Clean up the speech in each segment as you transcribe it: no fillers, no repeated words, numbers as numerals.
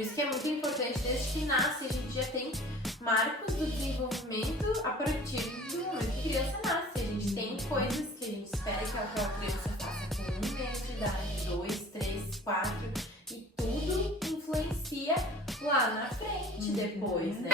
Por isso que é muito importante, desde que nasce, a gente já tem marcos do desenvolvimento a partir do momento que a criança nasce. A gente tem coisas que a gente espera que aquela criança faça com 1 mês de idade, 2, 3, 4, e tudo influencia lá na frente depois, né?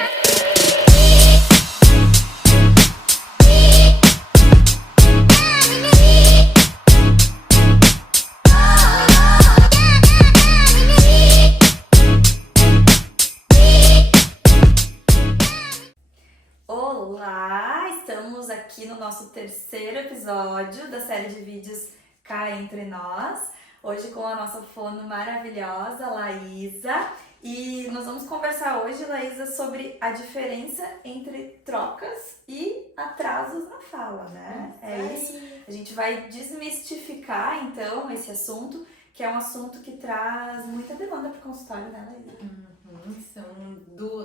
Olá, estamos aqui no nosso terceiro episódio da série de vídeos Cá Entre Nós, hoje com a nossa fono maravilhosa, Laísa, e nós vamos conversar hoje, Laísa, sobre a diferença entre trocas e atrasos na fala, né? É isso. A gente vai desmistificar, então, esse assunto, que é um assunto que traz muita demanda para o consultório, né, Laísa? São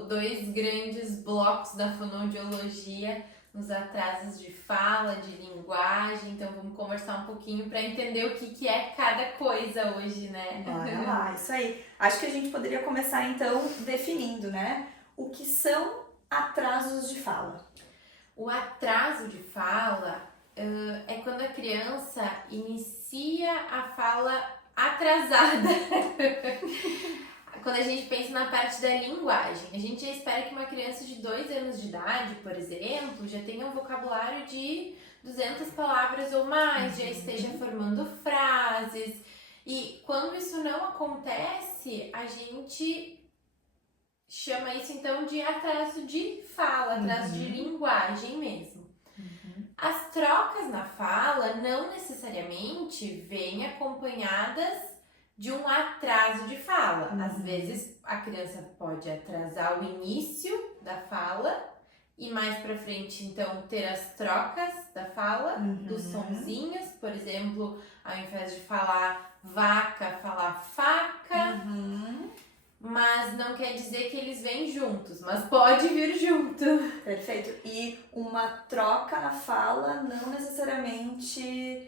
dois grandes blocos da fonoaudiologia nos atrasos de fala, de linguagem. Então vamos conversar um pouquinho para entender o que é cada coisa hoje, né? Bora lá, isso aí. Acho que a gente poderia começar então definindo, né? O que são atrasos de fala? O atraso de fala é quando a criança inicia a fala atrasada. Quando a gente pensa na parte da linguagem, a gente já espera que uma criança de 2 anos de idade, por exemplo, já tenha um vocabulário de 200 palavras ou mais, já esteja formando frases. E quando isso não acontece, a gente chama isso então de atraso de fala, atraso de linguagem mesmo. As trocas na fala não necessariamente vêm acompanhadas de um atraso de fala. Às vezes a criança pode atrasar o início da fala e mais pra frente então ter as trocas da fala, dos sonzinhos, por exemplo, ao invés de falar vaca, falar faca. Mas não quer dizer que eles vêm juntos, mas pode vir junto. Perfeito. E uma troca na fala não necessariamente...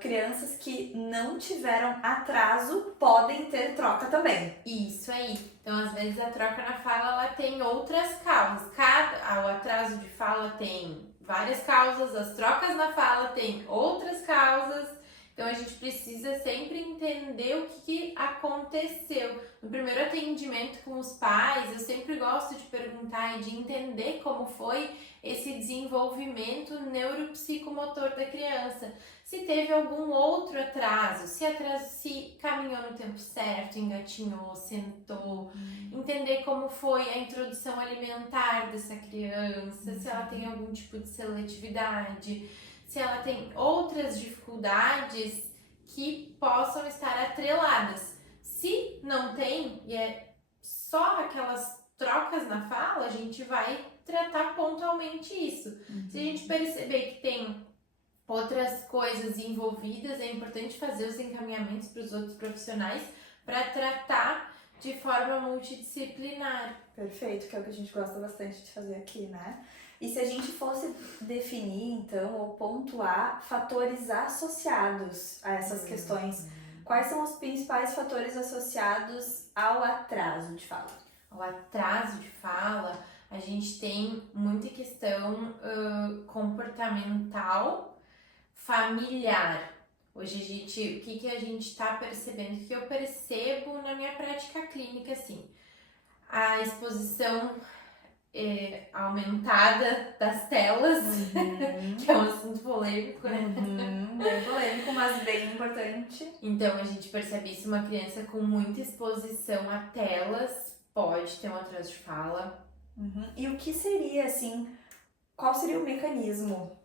crianças que não tiveram atraso podem ter troca também. Isso aí. Então, às vezes, a troca na fala ela tem outras causas. O atraso de fala tem várias causas, as trocas na fala tem outras causas. Então, a gente precisa sempre entender o que aconteceu. No primeiro atendimento com os pais, eu sempre gosto de perguntar e de entender como foi esse desenvolvimento neuropsicomotor da criança. Se teve algum outro atraso, se caminhou no tempo certo, engatinhou, sentou, entender como foi a introdução alimentar dessa criança, se ela tem algum tipo de seletividade, se ela tem outras dificuldades que possam estar atreladas. Se não tem e é só aquelas trocas na fala, a gente vai tratar pontualmente isso. Se a gente perceber que tem outras coisas envolvidas, é importante fazer os encaminhamentos para os outros profissionais para tratar de forma multidisciplinar. Perfeito, que é o que a gente gosta bastante de fazer aqui, né? E se a gente fosse definir, então, ou pontuar fatores associados a essas questões, quais são os principais fatores associados ao atraso de fala? O atraso de fala, a gente tem muita questão comportamental, familiar. Hoje o que a gente está percebendo? O que eu percebo na minha prática clínica, assim, a exposição aumentada das telas, que é um assunto polêmico, né? Bem polêmico, mas bem importante. Então, a gente percebe isso, uma criança com muita exposição a telas pode ter um atraso de fala. E o que seria, assim, qual seria o mecanismo?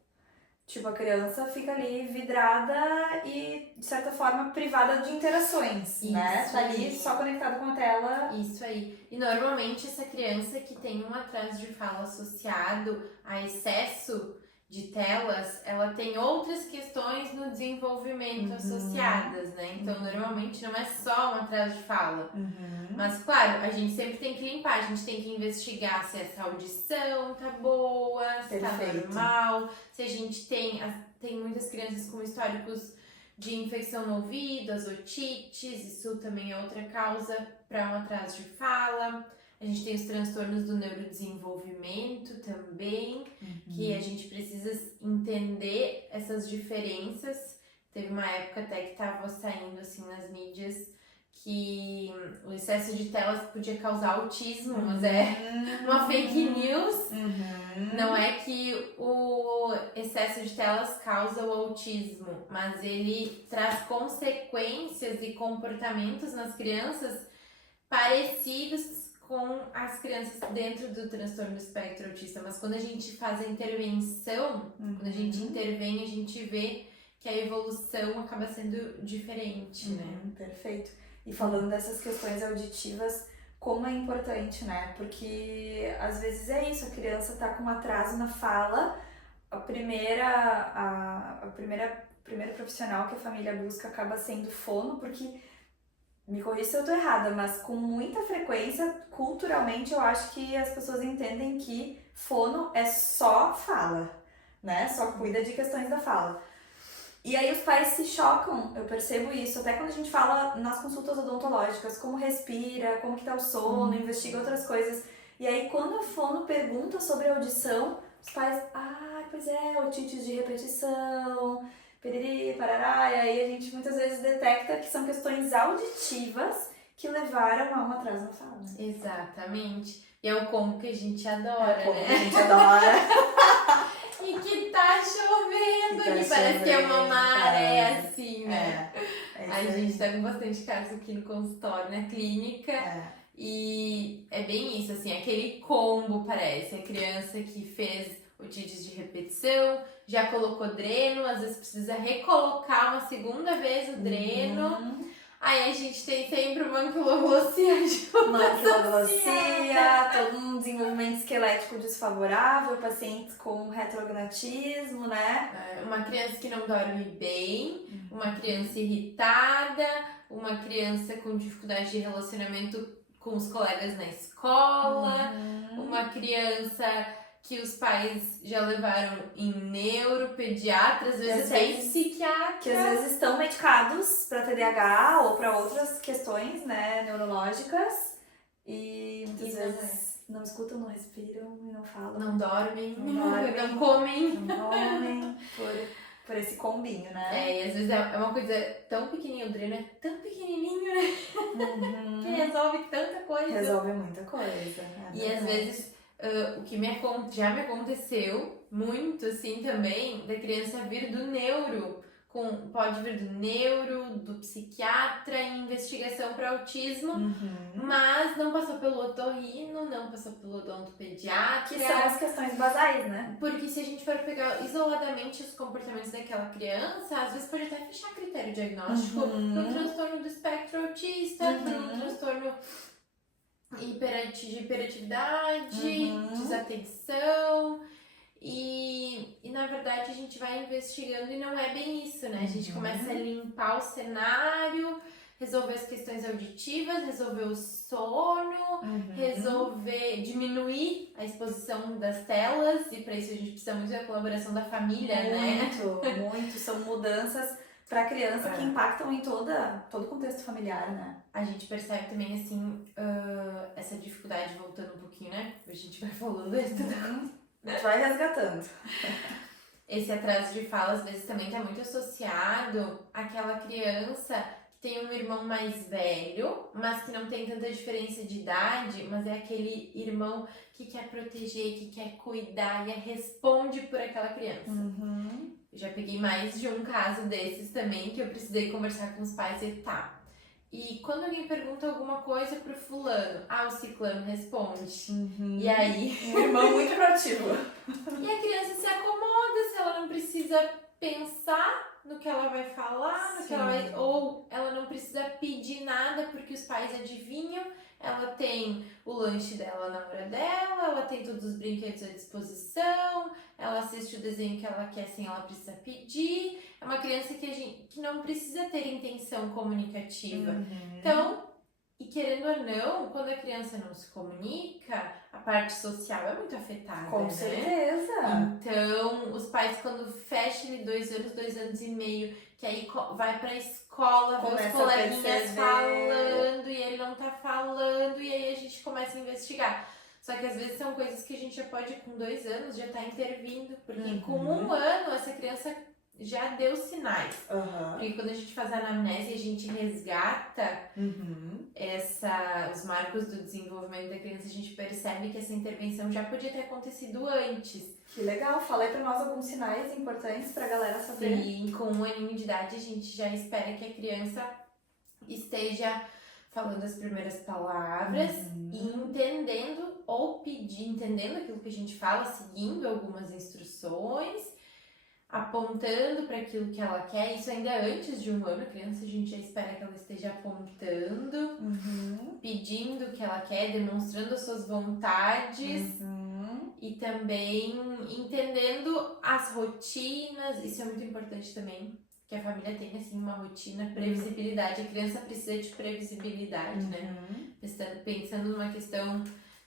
Tipo, a criança fica ali vidrada e, de certa forma, privada de interações, né? Tá ali só conectada com a tela. Isso aí. E, normalmente, essa criança que tem um atraso de fala associado a excesso de telas, ela tem outras questões no desenvolvimento associadas, né? Então, normalmente, não é só um atraso de fala. Mas, claro, a gente sempre tem que limpar, a gente tem que investigar se essa audição tá boa, se tá normal, se a gente tem muitas crianças com históricos de infecção no ouvido, as otites, isso também é outra causa para um atraso de fala. A gente tem os transtornos do neurodesenvolvimento também, que a gente precisa entender essas diferenças. Teve uma época até que estava saindo assim nas mídias que o excesso de telas podia causar autismo, mas é uma fake news. Não é que o excesso de telas causa o autismo, mas ele traz consequências e comportamentos nas crianças parecidos com as crianças dentro do transtorno do espectro autista. Mas quando a gente faz a intervenção, quando a gente intervém, a gente vê que a evolução acaba sendo diferente, né? Perfeito. E falando dessas questões auditivas, como é importante, né? Porque às vezes é isso, a criança tá com um atraso na fala, o primeiro profissional que a família busca acaba sendo fono, porque, me corrija se eu tô errada, mas com muita frequência, culturalmente, eu acho que as pessoas entendem que fono é só fala, né? Só cuida de questões da fala. E aí os pais se chocam, eu percebo isso, até quando a gente fala nas consultas odontológicas, como respira, como que tá o sono, investiga outras coisas. E aí quando a fono pergunta sobre a audição, os pais, pois é, otites de repetição, piriri, parará, e aí a gente muitas vezes detecta que são questões auditivas que levaram a um atraso na fala. Exatamente. E é o como que a gente adora, É o como né? que a gente adora. E que tá chovendo, que parece que é uma maré assim, né? A gente tá com bastante casos aqui no consultório, na clínica. E é bem isso, assim, aquele combo parece. A criança que fez otites de repetição, já colocou dreno, às vezes precisa recolocar uma segunda vez o dreno. Aí a gente tem sempre uma anquiloglosia junto. Uma anquiloglosia, todo um desenvolvimento esquelético desfavorável, pacientes com retrognatismo, né? Uma criança que não dorme bem, uma criança irritada, uma criança com dificuldade de relacionamento com os colegas na escola, uma criança que os pais já levaram em neuropediatra, às vezes até em psiquiatra. Que às vezes estão medicados para TDAH ou para outras questões, né, neurológicas. E muitas vezes não escutam, não respiram e não falam. Não dormem, não comem. Não comem, por esse combinho, né? E às vezes é uma coisa tão pequenininha, o dreno é tão pequenininho, né? Que resolve tanta coisa. Resolve muita coisa. E às vezes... o que já me aconteceu muito assim também, da criança vir do neuro, pode vir do neuro, do psiquiatra em investigação para autismo, mas não passou pelo otorrino, não passou pelo odontopediatra. Que são as questões basais, né? Porque se a gente for pegar isoladamente os comportamentos daquela criança, às vezes pode até fechar critério diagnóstico para um transtorno do espectro autista, para um transtorno de hiperatividade, desatenção e na verdade a gente vai investigando e não é bem isso, né? A gente começa a limpar o cenário, resolver as questões auditivas, resolver o sono, diminuir a exposição das telas e para isso a gente precisa muito da colaboração da família, né? Muito, são mudanças para a criança que impactam em todo o contexto familiar, né? A gente percebe também, assim, essa dificuldade, voltando um pouquinho, né? A gente vai falando isso. A gente vai resgatando. Esse atraso de fala, às vezes, também está muito associado àquela criança que tem um irmão mais velho, mas que não tem tanta diferença de idade, mas é aquele irmão que quer proteger, que quer cuidar e responde por aquela criança. Já peguei mais de um caso desses também, que eu precisei conversar com os pais e E quando alguém pergunta alguma coisa pro fulano, o ciclano responde. E aí... Um irmão muito proativo. E a criança se acomoda, se ela não precisa pensar no que ela vai falar, ou ela não precisa pedir nada porque os pais adivinham. Ela tem o lanche dela na hora dela, ela tem todos os brinquedos à disposição, ela assiste o desenho que ela quer sem ela precisar pedir. É uma criança que não precisa ter intenção comunicativa. Então, e querendo ou não, quando a criança não se comunica, a parte social é muito afetada, Com certeza. Então, os pais quando fecham ele 2 anos e meio, que aí vai pra escola, escola, vê os Começa a coleguinhas perceber. falando e ele não tá falando, e aí a gente começa a investigar. Só que às vezes são coisas que a gente já pode, com 2 anos, já tá intervindo, porque com 1 ano essa criança já deu sinais. Porque quando a gente faz a anamnese, a gente resgata os marcos do desenvolvimento da criança, a gente percebe que essa intervenção já podia ter acontecido antes. Que legal, falei pra nós alguns sinais importantes pra galera saber. Sim, com 1 aninho de idade a gente já espera que a criança esteja falando as primeiras palavras e entendendo ou entendendo aquilo que a gente fala, seguindo algumas instruções, apontando para aquilo que ela quer. Isso ainda antes de 1 ano, a criança a gente já espera que ela esteja apontando, pedindo o que ela quer, demonstrando as suas vontades. E também entendendo as rotinas, isso é muito importante também, que a família tenha assim uma rotina, previsibilidade. A criança precisa de previsibilidade, né? Pensando numa questão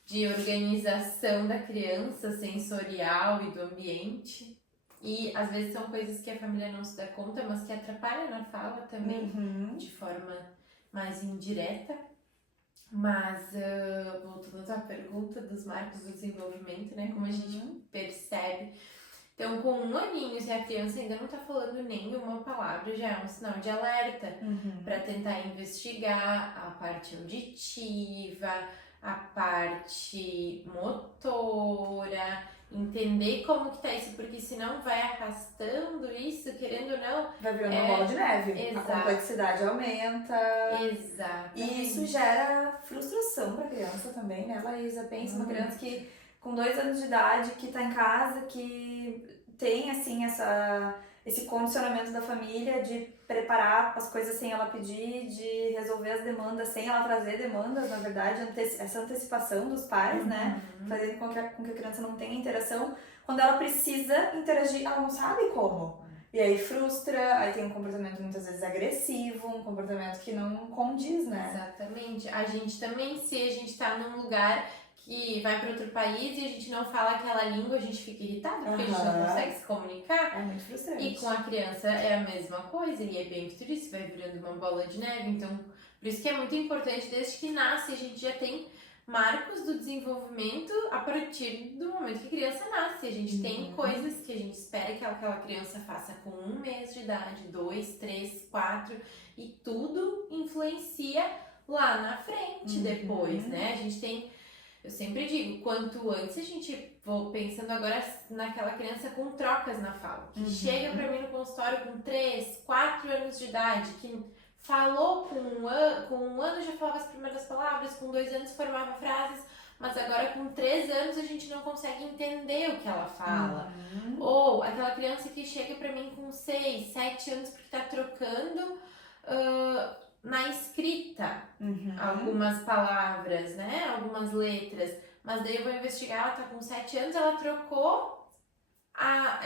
de organização da criança, sensorial e do ambiente. E às vezes são coisas que a família não se dá conta, mas que atrapalham na fala também, de forma mais indireta. Mas, voltando à tua pergunta dos marcos do desenvolvimento, né? Como a gente percebe. Então, com 1 aninho, se a criança ainda não tá falando nenhuma palavra, já é um sinal de alerta para tentar investigar a parte auditiva, a parte motora, entender como que tá isso, porque senão vai arrastando isso, querendo ou não. Vai virando uma bola de neve. Exato. A complexidade aumenta. Exato. E isso gera frustração pra criança também, né, Laísa? Pensa numa criança que, com 2 anos de idade, que tá em casa, que tem, assim, esse condicionamento da família de preparar as coisas sem ela pedir, de resolver as demandas sem ela trazer demandas, na verdade, essa antecipação dos pais, né? Fazendo com que a criança não tenha interação. Quando ela precisa interagir, ela não sabe como. E aí frustra, aí tem um comportamento muitas vezes agressivo, um comportamento que não condiz, né? Exatamente. A gente também, se a gente tá num lugar que vai para outro país e a gente não fala aquela língua, a gente fica irritado, porque a gente não consegue se comunicar. É muito frustrante. E com a criança é a mesma coisa, e é bem que tu disse, vai virando uma bola de neve. Então, por isso que é muito importante, desde que nasce, a gente já tem marcos do desenvolvimento a partir do momento que a criança nasce. A gente tem coisas que a gente espera que aquela criança faça com 1 mês de idade, 2, 3, 4, e tudo influencia lá na frente depois, né? A gente tem, eu sempre digo, quanto antes a gente, vou pensando agora naquela criança com trocas na fala, que chega pra mim no consultório com 3, 4 anos de idade, que falou com 1 ano já falava as primeiras palavras, com 2 anos formava frases, mas agora com 3 anos a gente não consegue entender o que ela fala. Ou aquela criança que chega pra mim com 6, 7 anos porque tá trocando na escrita algumas palavras, né? Algumas letras. Mas daí eu vou investigar, ela tá com 7 anos, ela trocou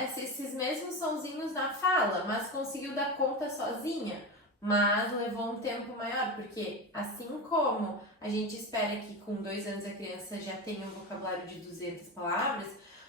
esses mesmos sonzinhos na fala, mas conseguiu dar conta sozinha. Mas levou um tempo maior, porque assim como a gente espera que com 2 anos a criança já tenha um vocabulário de 200 palavras,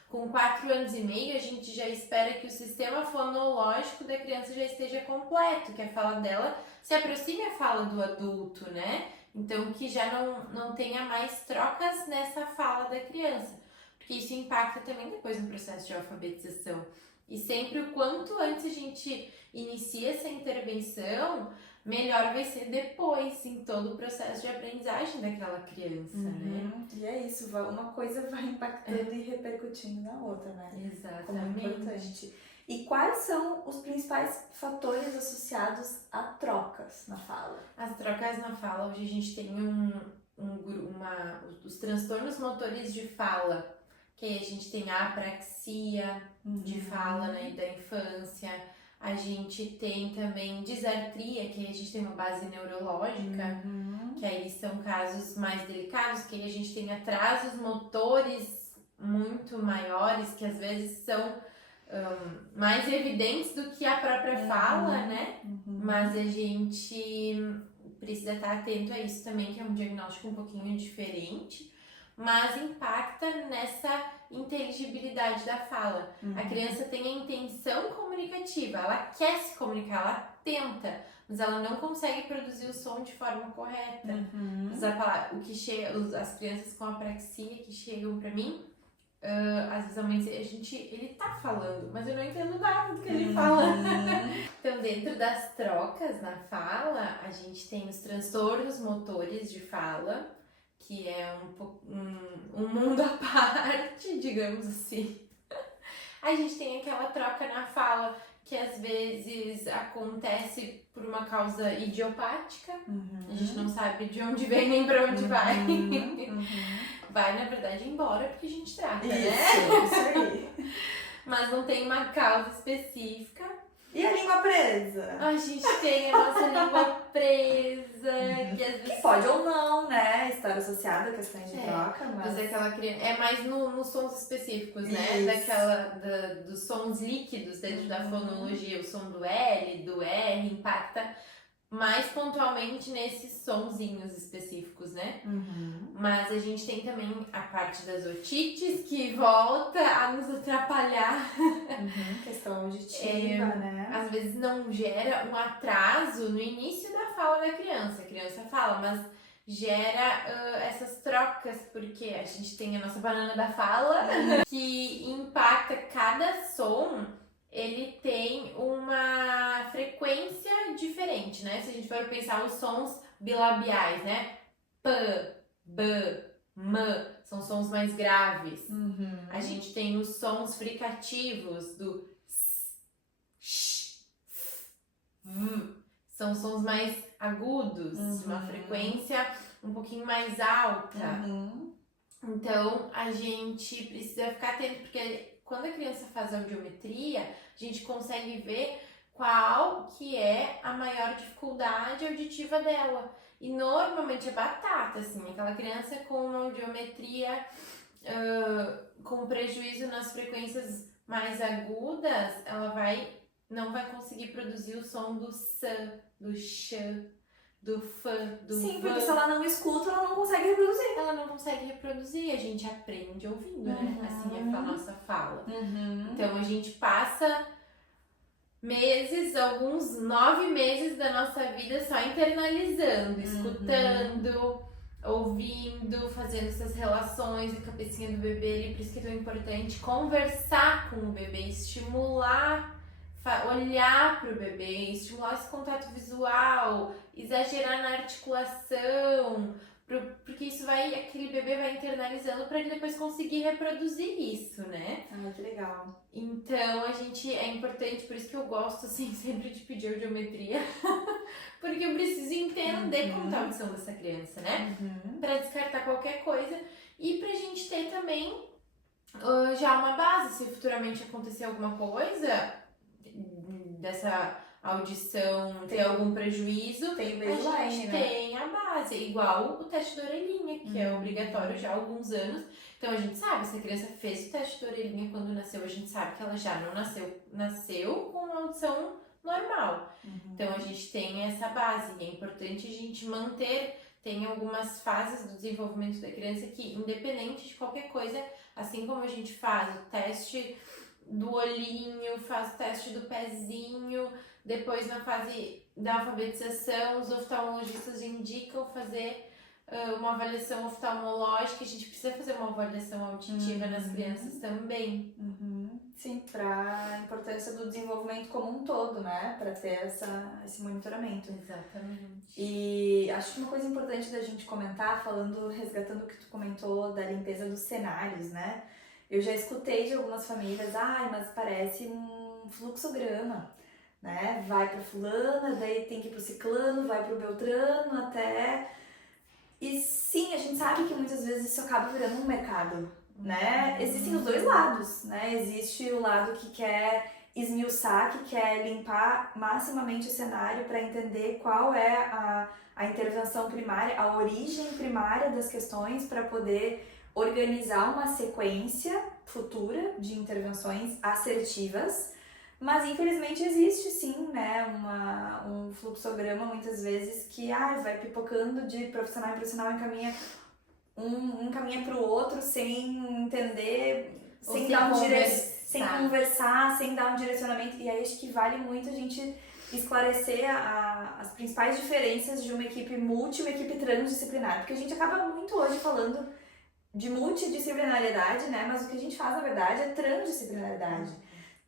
com 4 anos e meio a gente já espera que o sistema fonológico da criança já esteja completo, que a fala dela se aproxime à fala do adulto, né? Então que já não tenha mais trocas nessa fala da criança, porque isso impacta também depois no processo de alfabetização. E sempre o quanto antes a gente inicia essa intervenção, melhor vai ser depois, em todo o processo de aprendizagem daquela criança, né? E é isso, uma coisa vai impactando e repercutindo na outra, né? Exatamente. Como é importante. E quais são os principais fatores associados a trocas na fala? As trocas na fala, hoje a gente tem os transtornos motores de fala, que aí a gente tem a apraxia de fala, né, da infância. A gente tem também disartria, que aí a gente tem uma base neurológica, que aí são casos mais delicados, que aí a gente tem atrasos motores muito maiores, que às vezes são mais evidentes do que a própria fala, né? Mas a gente precisa estar atento a isso também, que é um diagnóstico um pouquinho diferente. mas impacta nessa inteligibilidade da fala. A criança tem a intenção comunicativa, ela quer se comunicar, ela tenta, mas ela não consegue produzir o som de forma correta. Usar palavra, as crianças com apraxia que chegam pra mim, às vezes a mãe diz, ele tá falando, mas eu não entendo nada do que ele fala. Então, dentro das trocas na fala, a gente tem os transtornos motores de fala, que é um mundo à parte, digamos assim. A gente tem aquela troca na fala que às vezes acontece por uma causa idiopática. A gente não sabe de onde vem nem pra onde vai. Vai, na verdade, embora porque a gente trata, né? Isso aí. Mas não tem uma causa específica. E a língua presa? A gente tem a nossa língua presa, que às vezes... Que pode ou não, né, estar associada a questões de troca, mas... aquela criança... É mais nos sons específicos, né? Dos sons líquidos dentro da fonologia. O som do L, do R, impacta mais pontualmente nesses sonzinhos específicos, né? Mas a gente tem também a parte das otites, que volta a nos atrapalhar. Questão auditiva, né? Às vezes não gera um atraso no início da fala da criança. A criança fala, mas gera essas trocas, porque a gente tem a nossa banana da fala, que impacta cada som. Ele tem uma frequência diferente, né? Se a gente for pensar os sons bilabiais, né? P, B, M, são sons mais graves. A gente tem os sons fricativos do S, Sh, F, V. São sons mais agudos, de uma frequência um pouquinho mais alta. Então, a gente precisa ficar atento, porque quando a criança faz audiometria, a gente consegue ver qual que é a maior dificuldade auditiva dela. E normalmente é batata, assim, aquela criança com uma audiometria com prejuízo nas frequências mais agudas, ela não vai conseguir produzir o som do S, do X, do F, do Sim, V. porque se ela não escuta, ela não consegue reproduzir. Ela não consegue reproduzir, a gente aprende ouvindo, né? Assim é a nossa fala. Então a gente passa alguns 9 meses da nossa vida só internalizando, escutando, ouvindo, fazendo essas relações, a cabecinha do bebê, por isso que é tão importante conversar com o bebê, estimular, olhar para o bebê, estimular esse contato visual, exagerar na articulação, porque aquele bebê vai internalizando para ele depois conseguir reproduzir isso, né? Ah, que legal. Então, é importante, por isso que eu gosto, assim, sempre de pedir audiometria, porque eu preciso entender como tá a audição dessa criança, né? Para descartar qualquer coisa e pra gente ter também já uma base, se futuramente acontecer alguma coisa dessa audição ter algum prejuízo, tem a gente tem a base, igual o teste da orelhinha, que é obrigatório já há alguns anos. Então a gente sabe, se a criança fez o teste da orelhinha quando nasceu, a gente sabe que ela já não nasceu com uma audição normal. Então a gente tem essa base, e é importante a gente manter. Tem algumas fases do desenvolvimento da criança que, independente de qualquer coisa, assim como a gente faz o teste do olhinho, faz o teste do pezinho, depois na fase da alfabetização, os oftalmologistas indicam fazer uma avaliação oftalmológica, a gente precisa fazer uma avaliação auditiva nas crianças também. Sim, para a importância do desenvolvimento como um todo, né? Para ter esse monitoramento. Exatamente. E acho que uma coisa importante da gente comentar, resgatando o que tu comentou da limpeza dos cenários, né? Eu já escutei de algumas famílias, mas parece um fluxograma, né? Vai para fulana, daí tem que ir pro ciclano, vai pro beltrano, até... E sim, a gente sabe que muitas vezes isso acaba virando um mercado, né? Existem os dois lados, né? Existe o lado que quer esmiuçar, que quer limpar maximamente o cenário para entender qual é a intervenção primária, a origem primária das questões para poder organizar uma sequência futura de intervenções assertivas, mas infelizmente existe sim, né, um fluxograma muitas vezes que vai pipocando de profissional em profissional, encaminha caminha pro outro sem entender, Ou sem sem dar um conversar. sem conversar, sem dar um direcionamento. E aí acho que vale muito a gente esclarecer as principais diferenças de uma equipe multi e uma equipe transdisciplinar. Porque a gente acaba muito hoje falando de multidisciplinariedade, né? Mas o que a gente faz, na verdade, é transdisciplinaridade.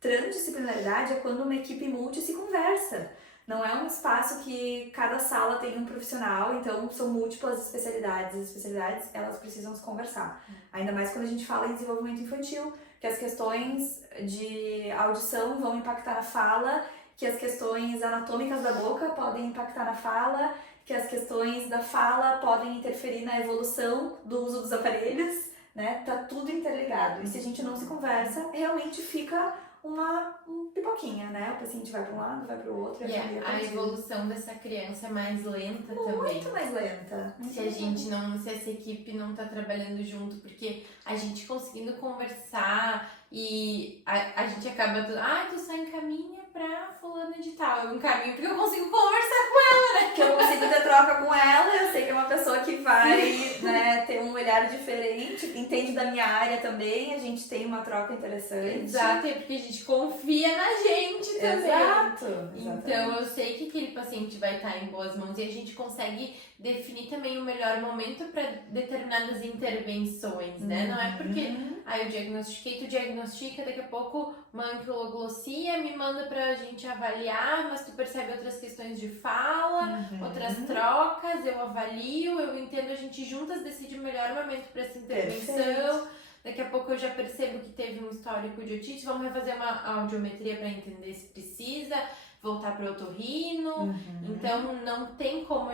Transdisciplinaridade é quando uma equipe multi se conversa. Não é um espaço que cada sala tem um profissional, então são múltiplas especialidades. As especialidades, elas precisam se conversar. Ainda mais quando a gente fala em desenvolvimento infantil, que as questões de audição vão impactar na fala, que as questões anatômicas da boca podem impactar na fala, que as questões da fala podem interferir na evolução do uso dos aparelhos, né? Tá tudo interligado. E se a gente não se conversa, realmente fica uma pipoquinha, né? O paciente vai para um lado, vai para o outro. E a evolução dessa criança é mais lenta também. Muito mais lenta. Se essa equipe não tá trabalhando junto, porque a gente conseguindo conversar e a gente acaba tu só encaminha pra fulana de tal. Eu encaminho porque eu consigo conversar com ela, né? Que eu consigo ter troca com ela, eu sei que é uma pessoa que vai, né, ter um olhar diferente, entende da minha área também, a gente tem uma troca interessante. Exato, é porque a gente confia na gente também. Exato. Então eu sei que aquele paciente vai estar em boas mãos e a gente consegue definir também o melhor momento para determinadas intervenções, né? Não é porque eu diagnostiquei, tu diagnostica, daqui a pouco uma anquiloglossia me manda pra gente avaliar, mas tu percebe outras questões de fala, outras trocas, eu avalio, eu entendo, a gente juntas decide o melhor momento para essa intervenção. Perfeito. Daqui a pouco eu já percebo que teve um histórico de otite, vamos refazer uma audiometria para entender se precisa, voltar para o otorrino. Então não tem como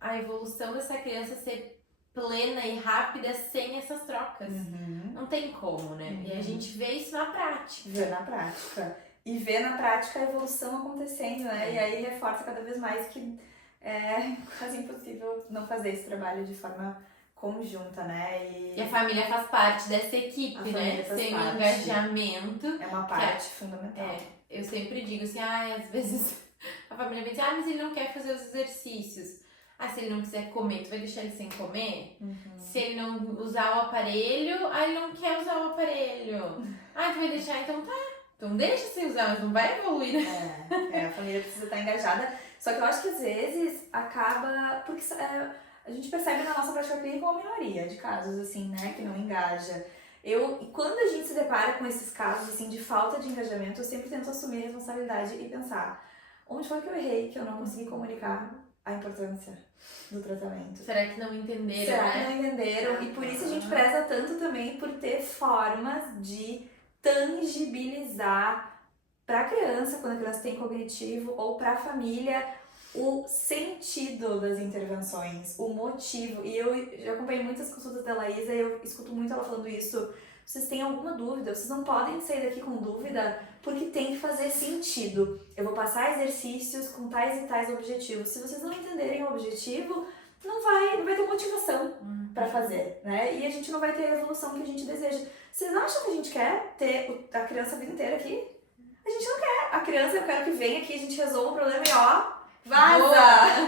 a evolução dessa criança ser plena e rápida sem essas trocas. Não tem como, né? E a gente vê isso na prática. Vê na prática. E vê na prática a evolução acontecendo, né? E aí reforça cada vez mais que é quase impossível não fazer esse trabalho de forma conjunta, né? E a família faz parte dessa equipe, né? Sem o engajamento. É uma parte fundamental. Eu sempre digo assim, às vezes a família vem dizer, mas ele não quer fazer os exercícios. Se ele não quiser comer, tu vai deixar ele sem comer? Se ele não usar o aparelho, ele não quer usar o aparelho. Tu vai deixar, então tá. Então deixa sem usar, mas não vai evoluir, né? A família precisa estar engajada. Só que eu acho que às vezes acaba... Porque a gente percebe na nossa prática clínica uma minoria de casos, assim, né? Que não engaja. Quando a gente se depara com esses casos, assim, de falta de engajamento, eu sempre tento assumir a responsabilidade e pensar onde foi que eu errei, que eu não consegui comunicar a importância do tratamento. Será que não entenderam, Será que não entenderam? E por isso a gente preza tanto também por ter formas de tangibilizar para a criança, quando a criança tem cognitivo, ou para a família, o sentido das intervenções, o motivo. E eu já acompanhei muitas consultas da Laísa e eu escuto muito ela falando isso. Vocês têm alguma dúvida? Vocês não podem sair daqui com dúvida, porque tem que fazer sentido. Eu vou passar exercícios com tais e tais objetivos. Se vocês não entenderem o objetivo, não vai ter motivação para fazer, né? E a gente não vai ter a evolução que a gente deseja. Vocês acham que a gente quer ter a criança a vida inteira aqui? A gente não quer. A criança, eu quero que venha aqui, a gente resolva o problema e vaza!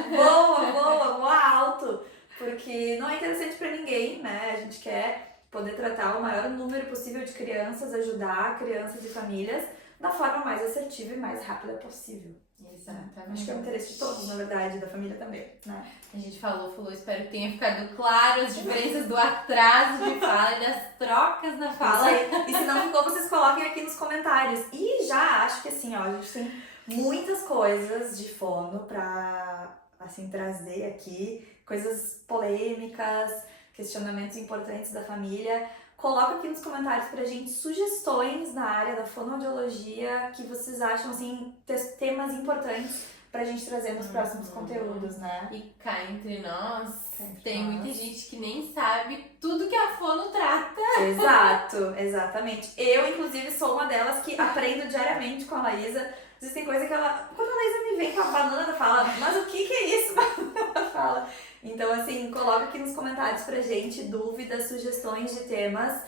Voa alto! Porque não é interessante para ninguém, né? A gente quer poder tratar o maior número possível de crianças, ajudar crianças e famílias da forma mais assertiva e mais rápida possível. Exatamente. Acho que é o interesse de todos, na verdade, da família também, né? A gente falou, espero que tenha ficado claro as diferenças do atraso de fala e das trocas na fala. E se não ficou, vocês coloquem aqui nos comentários. E já acho que assim, a gente tem muitas coisas de fono pra, assim, trazer aqui, coisas polêmicas, questionamentos importantes da família. Coloca aqui nos comentários pra gente sugestões na área da fonoaudiologia que vocês acham, assim, temas importantes pra gente trazer nos próximos conteúdos, né? E cá entre nós, tem muita gente que nem sabe tudo que a fono trata. Exato, exatamente. Eu, inclusive, sou uma delas que aprendo diariamente com a Laísa. Existem coisas que quando a Laísa me vem com a banana da fala, mas o que é isso, banana da fala? Então, assim, coloca aqui nos comentários pra gente dúvidas, sugestões de temas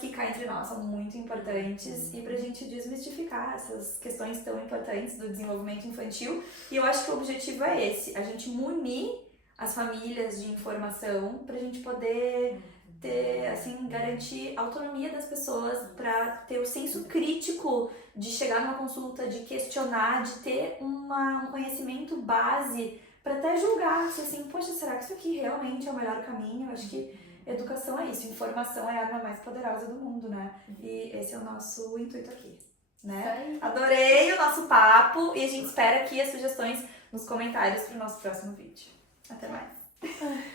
que cá entre nós são muito importantes e pra gente desmistificar essas questões tão importantes do desenvolvimento infantil. E eu acho que o objetivo é esse, a gente munir as famílias de informação pra gente poder ter, assim, garantir a autonomia das pessoas pra ter o senso crítico de chegar numa consulta, de questionar, de ter um conhecimento base pra até julgar se assim, poxa, será que isso aqui realmente é o melhor caminho? Eu acho que educação é isso, informação é a arma mais poderosa do mundo, né? E esse é o nosso intuito aqui, né? Adorei o nosso papo e a gente espera aqui as sugestões nos comentários pro nosso próximo vídeo. Até mais!